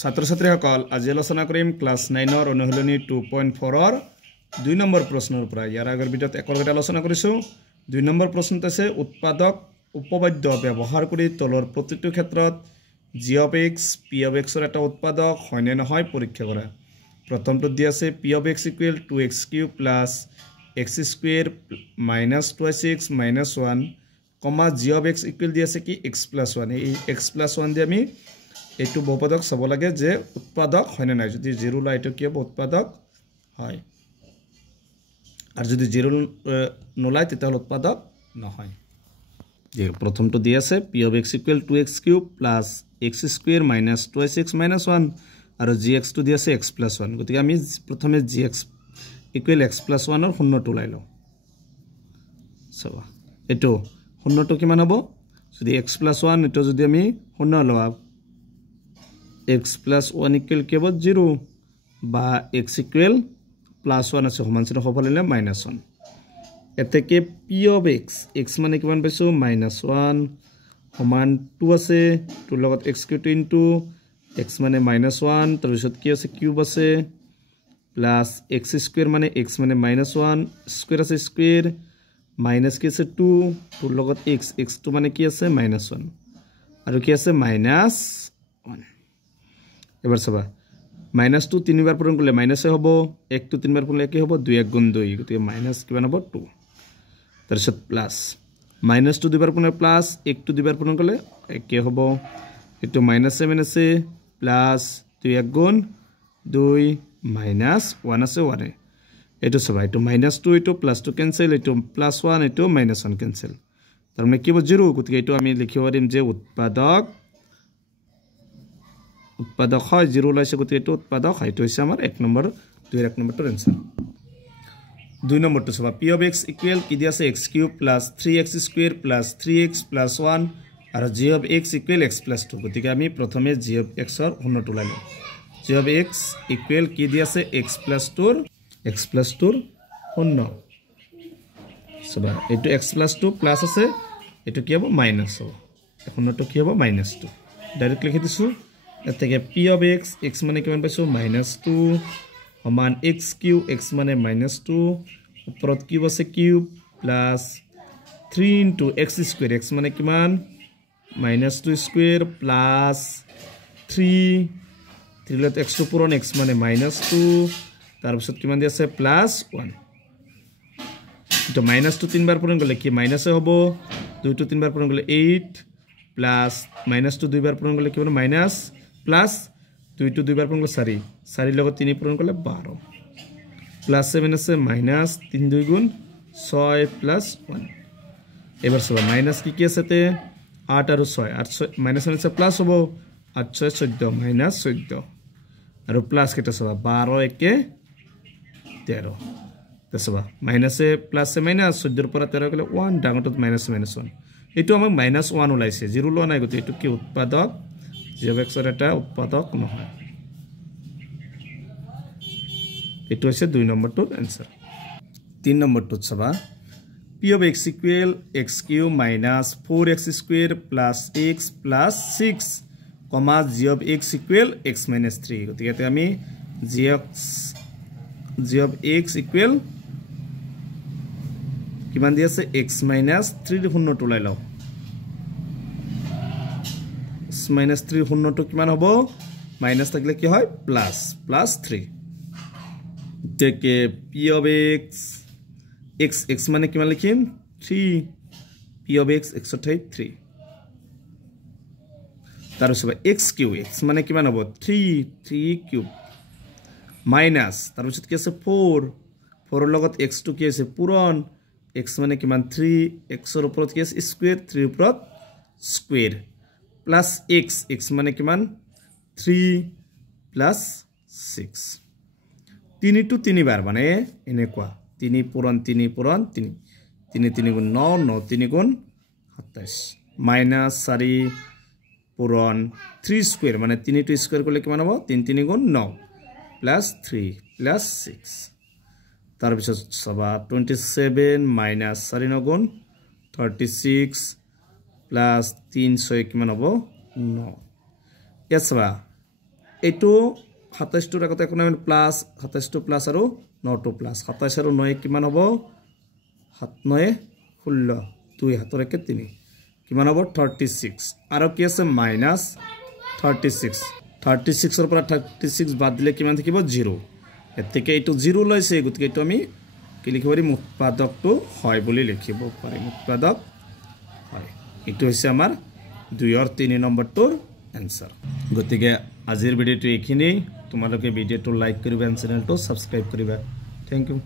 ছাত্ৰ ছাত্ৰীসকল আজি আলোচনা কৰিম ক্লাছ 9 ৰ অনুশীলনী 2.4 ৰ 2 নম্বৰ প্ৰশ্নৰ পৰা ইয়াৰ আগৰ ভিডিঅ'ত একৰ গতে আলোচনা কৰিছো 2 নম্বৰ প্ৰশ্নটো আছে উৎপাদক উপবাদ্য ব্যৱহাৰ কৰি তলৰ প্ৰতিটো ক্ষেত্ৰত g of x p of x ৰ এটা উৎপাদক হয় নে নহয় পৰীক্ষা কৰা প্ৰথমটো দি আছে p of x = 2x³ + x² - 2x - 1 g of x = দি আছে কি x + 1 এই x + 1 দি আমি এটো বহুপদক চাব লাগে যে উৎপাদক হয় না নাই যদি 0 লা এটো কি হবে উৎপাদক হয় আর যদি 0 নলাই তেতাল উৎপাদক নহয় যে প্রথমটো দি আছে p of x = 2x³ + x² - 2x - 1 are gx টো দি আছে x + 1 গতিকে আমি প্রথমে gx = x + 1 এর শূন্যটো লাই লও সবা এটো শূন্যটো কিমান হবে যদি x + 1 এটো যদি আমি শূন্য লও x + 1 = কি হবে 0 বা x = +1 আছে সমান চিহ্ন হবলে -1 এতে কি p of x x মানে কিমান পাইছো -1 সমান 2 আছে 2 লগত x³ x মানে -1 তাৰ পিছত কি আছে কিউব আছে প্লাস x² মানে x মানে -1 স্কয়ার আছে স্কয়ার মাইনাস কি আছে 2 2 লগত x x2 মানে কি আছে -1 আৰু কি আছে -1 এবার সবা -2 তিনবার পূরণ করলে মাইনাসে হবে 1 2 তিনবার পূরণ করলে কি হবে 2 * 1 2 গতি মাইনাস কিমান হবে 2 তারপর প্লাস -2 দুইবার পূরণ প্লাস 1 2 দুইবার পূরণ করলে কি হবে এটো -7 আছে প্লাস 2 * 1 2 -1 আছে 1 এটো সবা এটো -2 এটো +2 ক্যান্সেল এটো +1 এটো -1 ক্যান্সেল তার মানে কি হবে 0 গতি এটো আমি লিখিব পারিম যে উৎপাদক হয় 0 লাইছে গতি এটো উৎপাদক হয় তো হইছে আমার 1 নম্বর 2 নম্বরটোর आंसर 2 নম্বরটো সবা p of x = কি দি আছে x³ + 3x² + 3x + 1 are g of x = x + 2 গতিকে আমি প্রথমে g of x এর শূন্যটো লাই লও g of x = কি দি আছে x + 2 র শূন্য সবা এটো x + 2 প্লাস আছে এটো কি হবে মাইনাস হবে শূন্যটো কি হবে -2 ডাইরেক্ট লিখি দিছো এতকে p of x x মানে কিমান পাইছো -2 সমান x³ x মানে -2 উপৰত কিউব আছে কিউব প্লাস 3 * x² x মানে কিমান -2² প্লাস 3 3 লগত x পূরণ x মানে -2 তার পিছত কিমান দি আছে +1 তো -2 তিনবার পূরণ করলে কি মাইনাসে হবে 2 টো তিনবার পূরণ করলে 8 প্লাস -2 দুইবার পূরণ করলে কি হবে মাইনাস প্লাস 2 টো দুইবার পূরণ করলে 4 4 লগত 3 পূরণ করলে 12 +7 আছে মাইনাস 3 2 গুণ 6 + 1 এবার সব মাইনাস কি আছে তে 8 আর 6 8 মাইনাস আছে প্লাস হবে 8 6 14 -14 আর প্লাস কেটা সব 12 1 13 তসবা মাইনাসে প্লাসে মাইনাস 14 পর 13 গলে 1 ডাঙটো -1 এটো আমাক -1 ওলাইছে 0 ল নাই গতি এটো কি উৎপাদক g of x এর এটা উৎপাদক নহয় এটো হইছে 2 নম্বরটোর आंसर 3 নম্বরটোত সবা p of x = x³ - 4x² + x + 6 g of x = x - 3 গতিকে আমি g of x = কিমান দি আছে x - 3 শূন্যটো লাই লও x - 3 শূন্যটো কিমান হবে মাইনাস থাকলে কি হয় প্লাস +3 দেখে p of x x মানে কিমান লিখিম 3 p of x x অথাই 3 তার সব x³ x মানে কিমান হবে 3³ মাইনাস তার পিছত কি আছে 4 4 এর লগত x2 কি আছে পূরণ x মানে কিমান 3 x এর উপৰত কি আছে স্কয়াৰ 3 উপৰত স্কয়ার প্লাস x মানে কিমান 3 প্লাস 6 3 টু 3 বার মানে এনেকুৱা 3 পূরণ 3 পূরণ 3 3 3 গুণ 9 9 3 গুণ 27 মাইনাস 4 পূরণ 3 স্কয়ার মানে 3 টু স্কয়ার করলে কিমান হবে 3 3 গুণ 9 প্লাস 3 প্লাস 6 তার পিছত সবা 27 মাইনাস 4 9 গুণ 36 প্লাস 3 6 কিমান হবে 9 এসবা এইটো 27টোৰ আগতে একো নাই প্লাস 27টো প্লাস আৰু 9টো প্লাস 27 আৰু 9 কিমান হ'ব 7 9 16 2 হাতৰ একে 3 কিমান হ'ব 36 আৰু কি আছে মাইনাস 36 36 ৰ পৰা 36 বাদ দিলে কিমান থাকিব 0 এতেকে এইটো 0 লৈছে গতিকে এইটো আমি কি লিখিব পাৰিম উৎপাদকটো হয় বুলি লিখিব পাৰিম উৎপাদক হয় এইটো হৈছে আমাৰ 2 আৰু 3 নম্বৰটোৰ आंसर गतिके आजिर भिडिओ এইখিনি তোমালোকে ভিডিওটো লাইক কৰিবা চেনেলটো সাবস্ক্ৰাইব কৰিবা थैंक यू